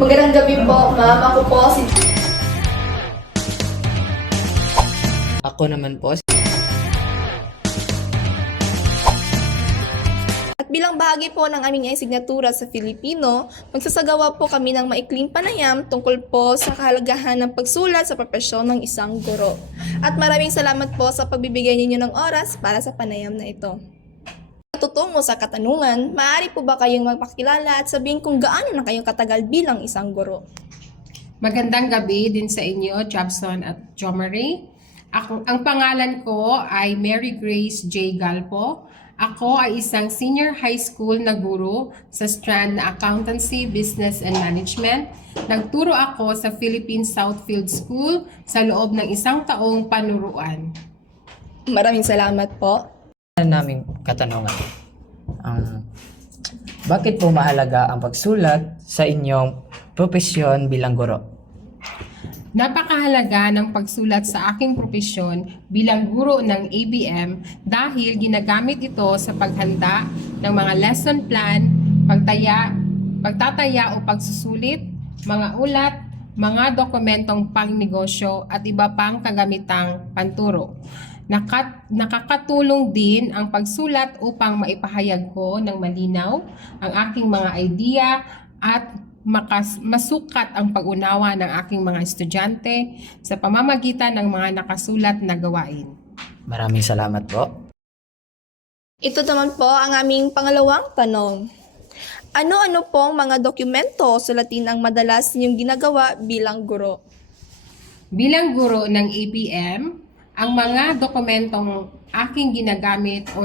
Magandang gabi po, ma'am. Ako po si... Ako naman po. At bilang bahagi po ng aming asignatura sa Filipino, magsasagawa po kami ng maikling panayam tungkol po sa kahalagahan ng pagsulat sa propesyon ng isang guro. At maraming salamat po sa pagbibigay ninyo ng oras para sa panayam na ito. Tutungo sa katanungan, maaari po ba kayong magpakilala at sabihin kung gaano na kayong katagal bilang isang guro? Magandang gabi din sa inyo, Jobson at Jomari. Ang pangalan ko ay Mary Grace J. Galpo. Ako ay isang senior high school na guro sa strand na Accountancy, Business and Management. Nagturo ako sa Philippine Southfield School sa loob ng 1 taong panuruan. Maraming salamat po. Naming katanungan. Bakit po mahalaga ang pagsulat sa inyong propesyon bilang guro? Napakahalaga ng pagsulat sa aking propesyon bilang guro ng ABM dahil ginagamit ito sa paghanda ng mga lesson plan, pagtataya o pagsusulit, mga ulat, mga dokumentong pangnegosyo at iba pang kagamitang panturo. Nakakatulong din ang pagsulat upang maipahayag ko ng malinaw ang aking mga idea at masukat ang pag-unawa ng aking mga estudyante sa pamamagitan ng mga nakasulat na gawain. Maraming salamat po. Ito naman po ang aming pangalawang tanong. Ano-ano pong mga dokumento sulatin ang madalas niyong ginagawa bilang guro? Bilang guro ng ABM, ang mga dokumentong aking ginagamit o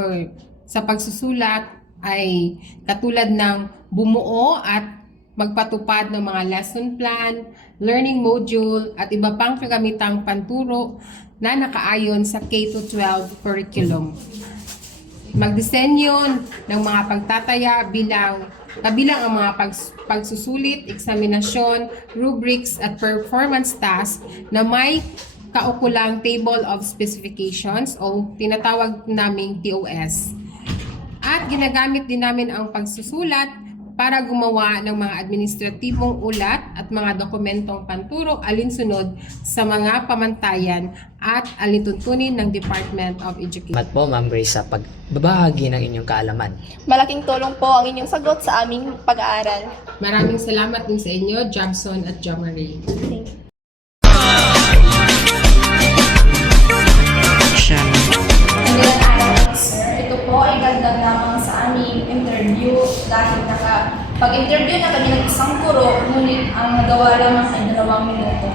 sa pagsusulat ay katulad ng bumuo at magpatupad ng mga lesson plan, learning module at iba pang kagamitang panturo na nakaayon sa K-12 curriculum. Magdisenyo ng mga pagtataya kabilang ang mga pagsusulit, eksaminasyon, rubrics at performance tasks na may kaukulang Table of Specifications o tinatawag naming TOS. At ginagamit din namin ang pagsusulat para gumawa ng mga administratibong ulat at mga dokumentong panturo alinsunod sa mga pamantayan at alintuntunin ng Department of Education. Salamat po, Ma'am Grace, sa pagbabahagi ng inyong kaalaman. Malaking tulong po ang inyong sagot sa aming pag-aaral. Maraming salamat din sa inyo, Jobson at Jomari. Thank you. Magandang araw, sir. Ito po ay dagdag lamang sa aming interview dahil pag-interview na kami ng isang guro, ngunit ang nagawa lamang ay 2 minuto.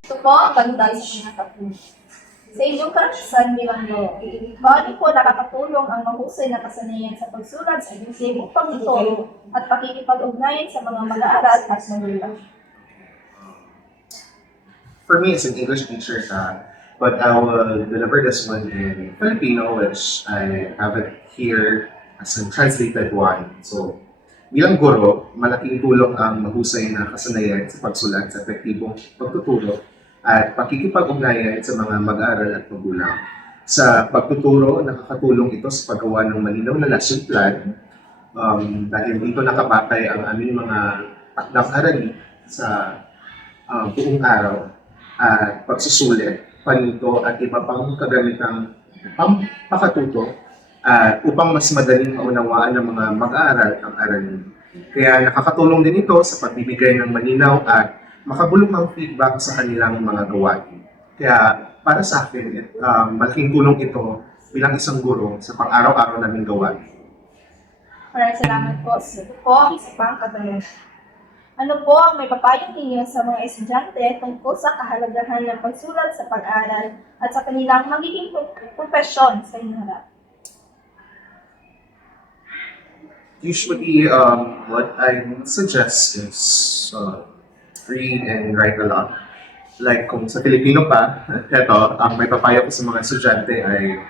Ito po ang pagdal sa mga tapunan. Sa inyong karanasan bilang guro, paano po nakakatulong ang mahusay na kasanayan sa pagsulat sa isip upang ituro at pakikipag-ugnayan sa mga mag-aaral at magulang? For me, it's an English teacher, but I will deliver this one in Filipino, which I have it here as a translated one. So, bilang guro, malaking tulong ang mahusay na kasanayan sa pagsulat sa epektibong pagtuturo at pakikipag-ugnayan sa mga mag-aaral at magulang. Sa pagtuturo, nakakatulong ito sa paggawa ng malinaw na lesson plan dahil dito nakabatay ang aming mga takdang aralin sa buong araw at pagsusulit, panito at iba pang kagamitang pampakatuto upang mas madaling maunawaan ng mga mag-aaral ang aralin. Kaya nakakatulong din ito sa pagbibigay ng malinaw at makabuluhang feedback sa kanilang mga gawain. Kaya para sa akin, malaking tulong ito bilang isang guro sa pang-araw-araw naming gawain. Maraming salamat po. Ito po ang isa pang katanungan. Ano po ang may papayong ninyo sa mga estudyante tungkol sa kahalagahan ng pagsulat sa pag-aaral at sa kanilang magiging propesyon sa hinaharap? Usually, what I would suggest is read and write a lot. Like kung sa Filipino pa, eto, ang may papayo ko sa mga estudyante ay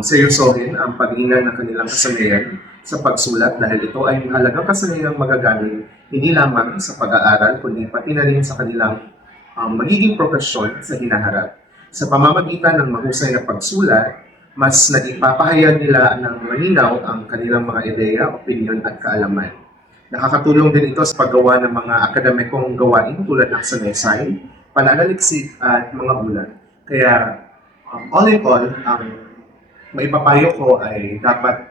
seryosohin ang pag-iingat ng kanilang kasanayan sa pagsulat dahil ito ay mahalagang kasanayang magagamit hindi lamang sa pag-aaral kundi pati na rin sa kanilang magiging propesyon sa hinaharap. Sa pamamagitan ng mahusay na pagsulat, mas nagipapahayag nila ng malinaw ang kanilang mga ideya, opinyon at kaalaman. Nakakatulong din ito sa paggawa ng mga akademikong gawain tulad ng sanaysay, pananaliksik at mga ulat. Kaya all in all, ang maipapayo ko ay dapat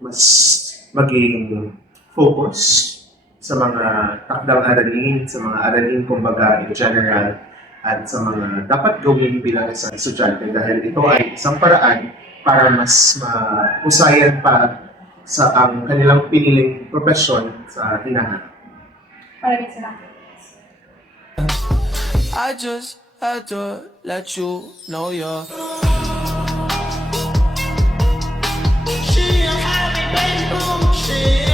mas maging focus sa mga takdang aralin, sa mga aralin kumbaga in general, at sa mga dapat gawin bilang isang estudyante dahil ito ay isang paraan para mas mahusayan pa sa ang kanilang piniling profesyon sa hinahanap. Maraming salamat. I just had to let you know you're. She had me been bullshit.